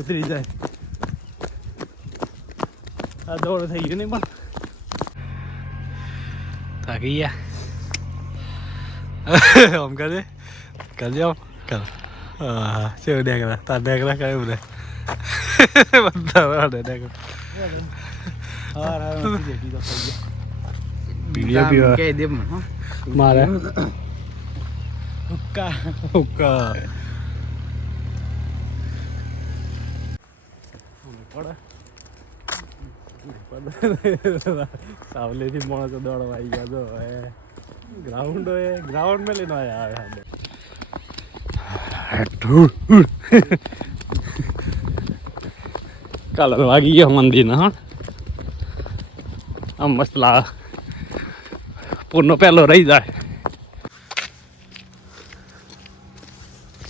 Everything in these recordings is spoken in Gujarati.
ઉતરી જાય. આ દોડ થઈ ગયું નહીં પણ થાકી ગયા. આમ કરે કરજો કર. હા સેવ ડેકરા તાર ડેકરા કયું ને બધા ડેકરા. વિડીયો પીવા કે દે મારે હુક્કા હુક્કા સાવલેથી માણસો દોડવા આવી ગયા તો ગ્રાઉન્ડ હોય ગ્રાઉન્ડ में लेना आया કલર વાગી ગયો મંદિરનો. હા આમ મસ્ત લાગે. પૂરનો પહેલો રહી જાય.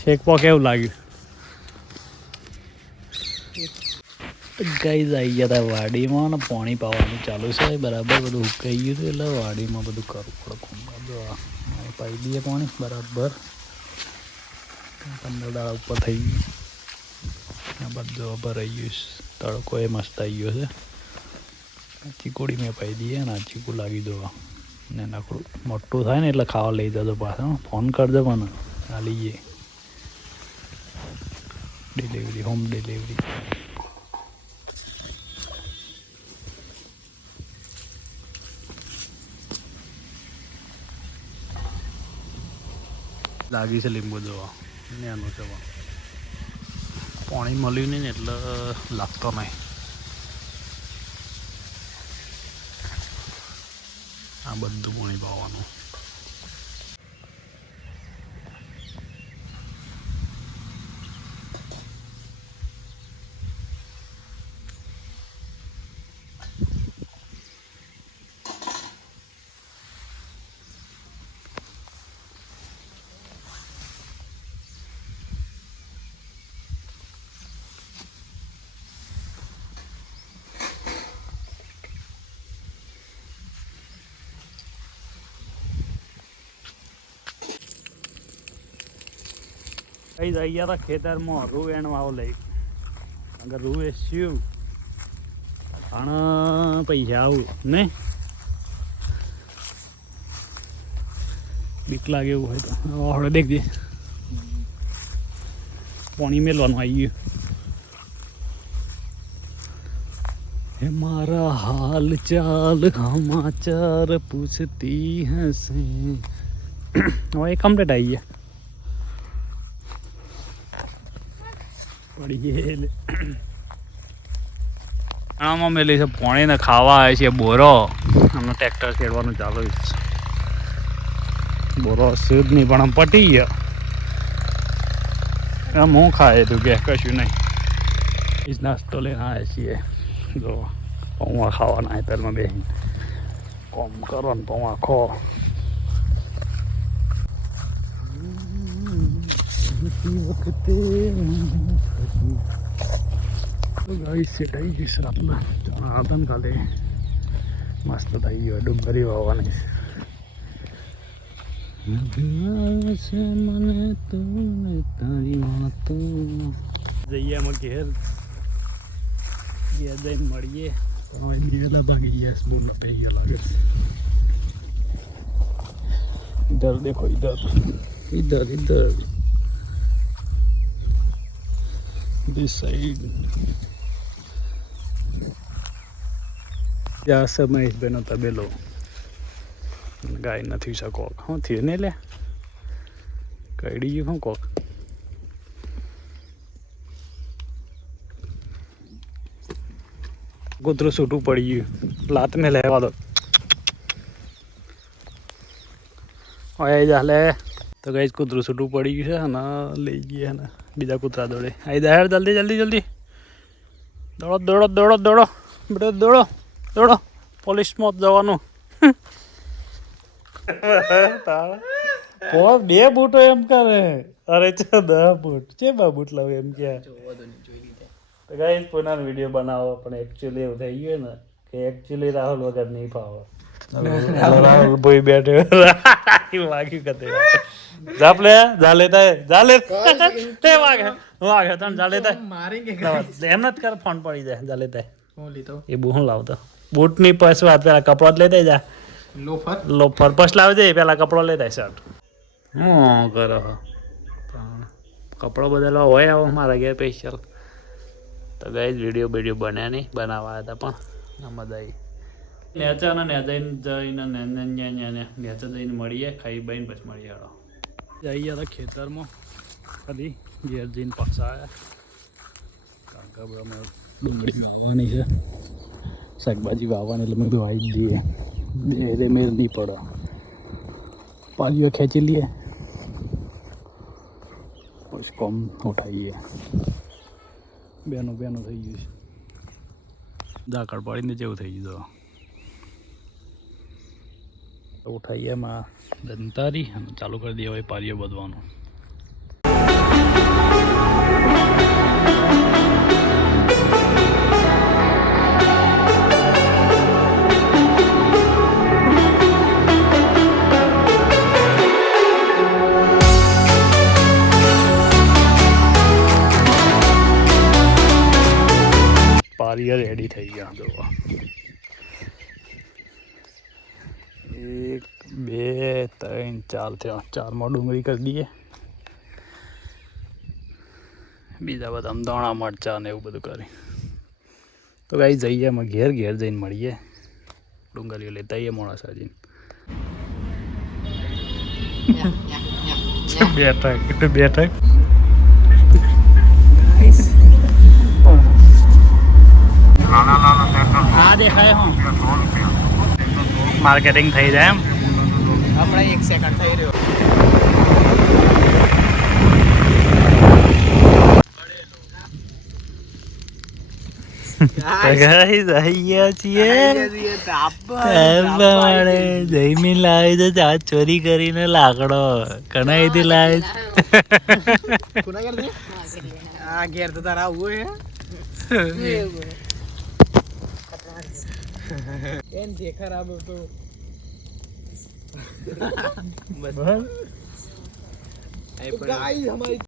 છેક પો કેવું લાગ્યું? ગાઈઝ આવી ગયા હતા વાડીમાં ને પાણી પાવાનું ચાલુ છે. બરાબર બધું ઉકાઈ ગયું હતું એટલે વાડીમાં બધું કરવું પડે. પાઈ દઈએ પાણી બરાબર. 15 દાડા ઉપર થઈ ગયું. બધું ભરાઈ ગયું. તડકો એ મસ્ત આવી ગયો છે. ચીકુડી મેં પાઈ દઈએ ને આ ચીકુ લાગી દો ને નાખડું મોટું થાય ને એટલે ખાવા લઈ જજો પાછો. ફોન કરજો પણ આ લઈએ ડિલિવરી હોમ ડિલિવરી. લાગી છે લીંબુ જોવા નાનું છે પાણી મળ્યું નહીં ને એટલે લાગતો નહીં. આ બધું પાણી પાવાનું. કઈ જઈ ગયા હતા ખેતરમાં રૂ એણવાઓ લઈ. અગર રૂ એ શિવ પણ પૈસા આવું ને બીક લાગે એવું હોય તો હળે દેખજે પાણી મેલવાનું આવી ગયું. હે મારા હાલ ચાલ સમાચાર પૂછતી હશે. હવે કમ્પ્લીટ આવી ગયા. આમાં મેલી છે પાણીને ખાવા આવે છે બોરો. આમનો ટ્રેક્ટર ખેડવાનું ચાલુ છે. બોરો શુદ્ધ નહીં પણ આમ પટી ગયો. આમ હું ખાય તું કે કશું નહીં. એ જ નાસ્તો લઈને આવે છીએ. જો પૌવા ખાવાના હેતરમાં બેસીને કોમ કરો ને પૌવા ખો. વખતે સેટ આવી ગઈ સર આપણા ચણા હતા ને કાલે મસ્ત થઈ ગયો. ડુંગળી વાવવાની છે મને તું તારી વાતો. જઈએ અમે ઘેર ઘેર જઈને મળીએ. દિવેલા ભાગી ગયા. બહુ લપાઈ ગયા લાગે છે. ઇધર દેખો ઇધર ઇધર ઇધર this side. જ્યાં સમય બેનો તબેલો ગાય નથી શકો. હું થયું ને લે કઈડી ગયું હું કોક. કૂતરું છૂટું પડી ગયું. લાતને લેવા દો. હવે જા લે તો કઈ કૂતરું છૂટું પડી ગયું છે અને લઈ ગયા ને બીજા કૂતરા દોડે. આવી જાય જલ્દી જલ્દી જલ્દી દોડો દોડો દોડો દોડો બેટા દોડો દોડો. પોલીસમાં જવાનું. બે બૂટો એમ કરે. અરે છે 10 બૂટ છે. 2 બૂટ લાવે એમ ક્યાં તો ગાઈસ પુનાનો વિડીયો બનાવો પણ એકચ્યુઅલી એવું થઈ ગયું ને કે એકચ્યુઅલી રાહુલ વગર નહીં ફાવે રાહુલ ભાઈ બેઠે વાગ્યું કતે જાપલે જા લેતા તે વાગે તને જા લેતા એમ નથી કર ફોન પડી જાય જા લેતા એ બહુ હું લાવતો બૂટ ની પૈસા વાત પેલા કપડો જ લેતા જા લોફર પછ લાવજે પેલા કપડો લેતા શર્ટ હું કરો કપડો બદલવા હોય આવો મારા ઘેર સ્પેશિયલ તો ગઈ વિડીયો બન્યા નહીં બનાવવા હતા પણ મજા આવી નેચા ને જઈને મળીએ ખાઈ બહીને પછી મળીએ હાડો જઈએ હતા ખેતરમાં ખાલી ઘેર જઈને પાછા આવ્યા કાકા અમે ડુંગળી વાવવાની છે શાકભાજી વાવવાની એટલે મેં બધું આવી જ જઈએ મેર નહીં પડે પાલીઓ ખેંચી લઈએ પછી કોમ ઉઠાવીએ બેનો થઈ ગયું છે ઝાકળ પાડીને જેવું થઈ ગયું તો ઉઠાવીએ એમાં દંતારી અને ચાલુ કરી દઈએ હવે પાલીઓ બધવાનું પારીઓ રેડી થઈ ગયા જો 1 2 3 4 થયા 4માં ડુંગળી કરી દઈએ બીજા બધા દાણા મરચા ને એવું બધું કરી તો ગાઈ જઈએ અમે ઘેર જઈને મળીએ ડુંગળીઓ લેતા આવીએ મોડાસાજીને બેઠક હા દેખાય હું માર્કેટિંગ થઈ જાય એમ હમણાં 1 સેકન્ડ થઈ રહ્યો જઈમી લાવે તો ચા ચોરી કરીને લાકડો કણાઈથી લાવે ઘેર તો તારા આવું એમ જે ખરાબ હતો બસ